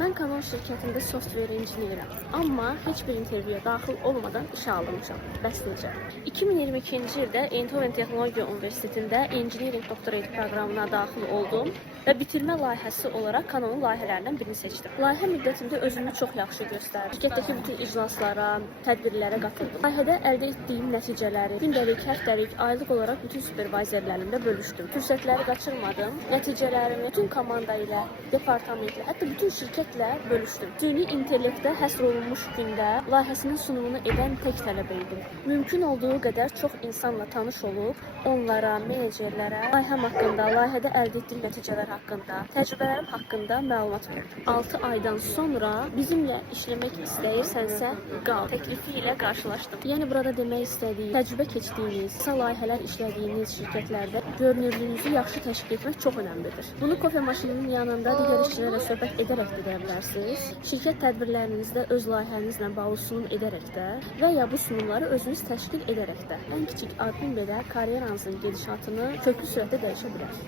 Mən Canon şirkətində software injiniyirəm, amma heç bir intervyuya daxil olmadan işə alınmışam. Bəs necə? 2022-ci ildə Eindhoven Texnologiya Universitetində engineering doktorate proqramına daxil oldum və bitirmə layihəsi olaraq Canonun layihələrindən birini seçdim. Layihə müddətində özümü çox yaxşı göstərdim. Şirkətdəki bütün iclaslara, tədbirlərə qatıldım. Layihədə əldə etdiyim nəticələri gündəlik, həftəlik, aylıq olaraq bütün supervizorlarımla bölüşdüm. Fürsətləri qaçırmadım. Nəticələrimi bütün komanda ilə, departamentlə, hətta bütün şirkətlə bölüşdüm. Süni intellektə həsr olunmuş gündə layihəsinin sunumunu edən tək tələbə idim. Mümkün olduğu qədər çox insanla tanış olub, onlara, menecerlərə layihəm haqqında, layihədə əldə etdiyim nəticələr haqqında, təcrübələrim haqqında məlumat verdim. 6 aydan sonra bizimlə işləmək istəyirsənsə, qal təklifi ilə qarşılaşdım. Yəni burada demək istədiyim, təcrübə keçdiyiniz, qısa layihələr işlədiyiniz şirkətlərdə görünürlüyünüzü yaxşı təşkil etmək çox önəmlidir. Bunu kofe maşınının yanında digər işçilərlə söhbət edərək də edə bilərsiniz. Şirkət tədbirlərinizdə öz layihənizlə bağlı sunum edərək də və ya bu sunumları özünüz təşkil edərək də ən kiçik addım belə karyeranızın gedişatını köklü sürətdə dəyişə bilər.